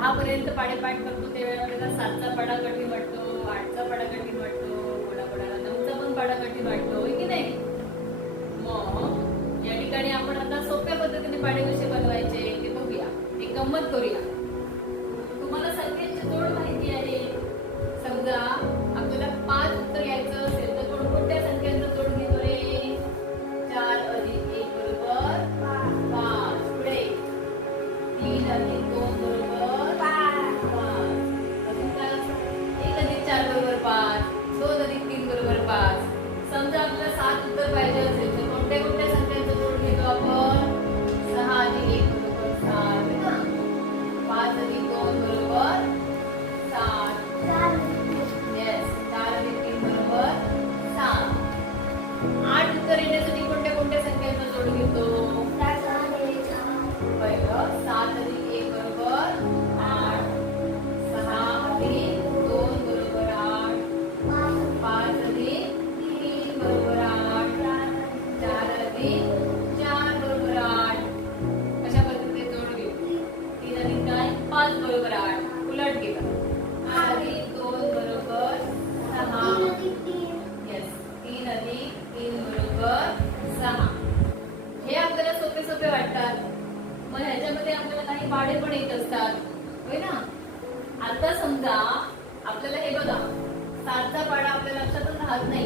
दहा पर्यंत पाठीपाठ करतो त्यावेळेला आपल्याला सातचा पाडा कठीण वाटतो आठचा पाडा कठीण वाटतो कोणाकोणाला नऊचा पण पाडा कठीण वाटतो की नाही? मग या ठिकाणी आपण आता सोप्या पद्धतीने पाणी कसे बनवायचे ते बघूया. एक गंमत करूया. सोपे सोपे वाटतात. मग ह्याच्यामध्ये आपल्याला काही भाडे पण येत असतात. होय ना? आता समजा आपल्याला हे बघा सातचा पाडा आपल्या लक्षातच राहत नाही.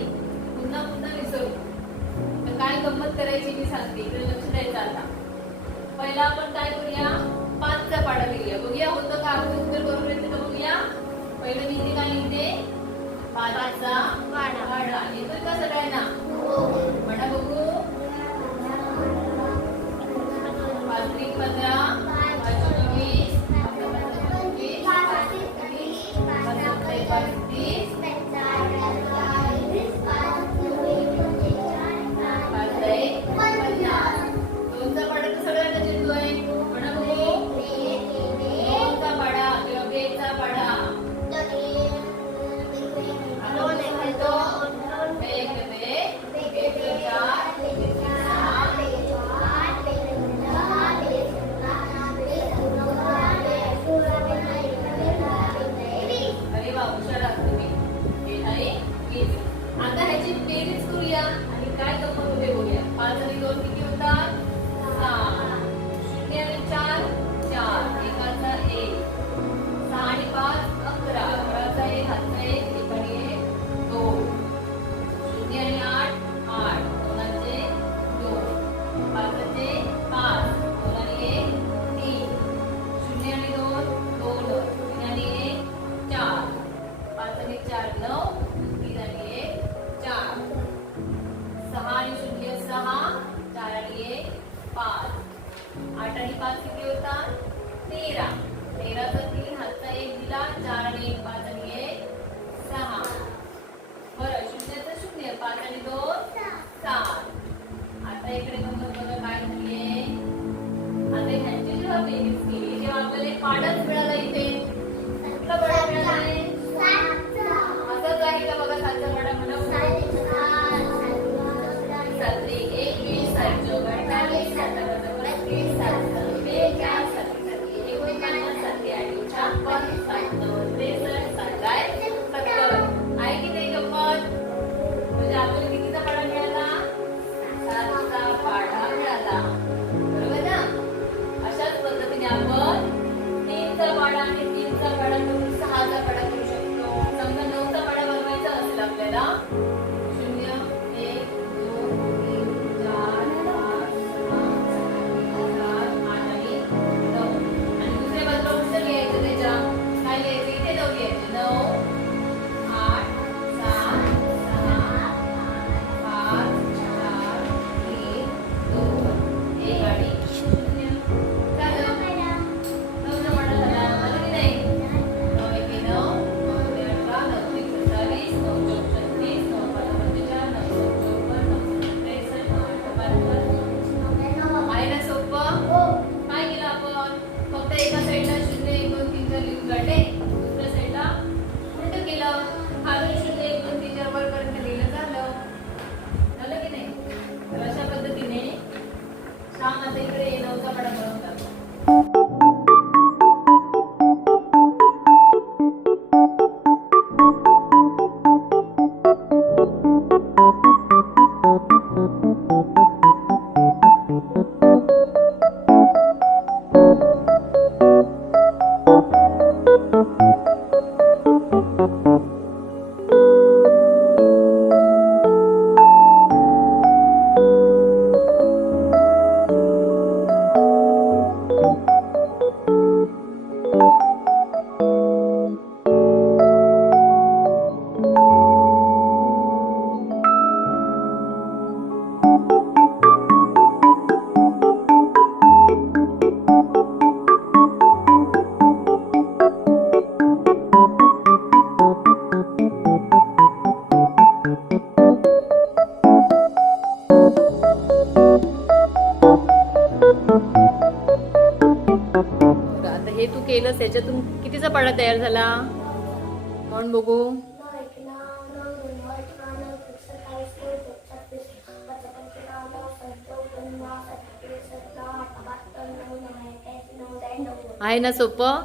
पुन्हा पुन्हा विसरू. तर काय गंमत करायची मी सांगते इकडे लक्ष द्यायचं आता. पहिला आपण काय करूया? पाचचा पाडा लिहूया बघूया होतं का? आपण उत्तर करून येते तर बघूया. पहिलं मी काय लिहिते? पाचचा पाडा पाडा येतोय का सगळ्यांना? म्हणा बघू. 你们聊。反正不晓得。याच्यातून कितीचा पाडा तयार झाला? म्हणून बघू? आहे ना सोपं?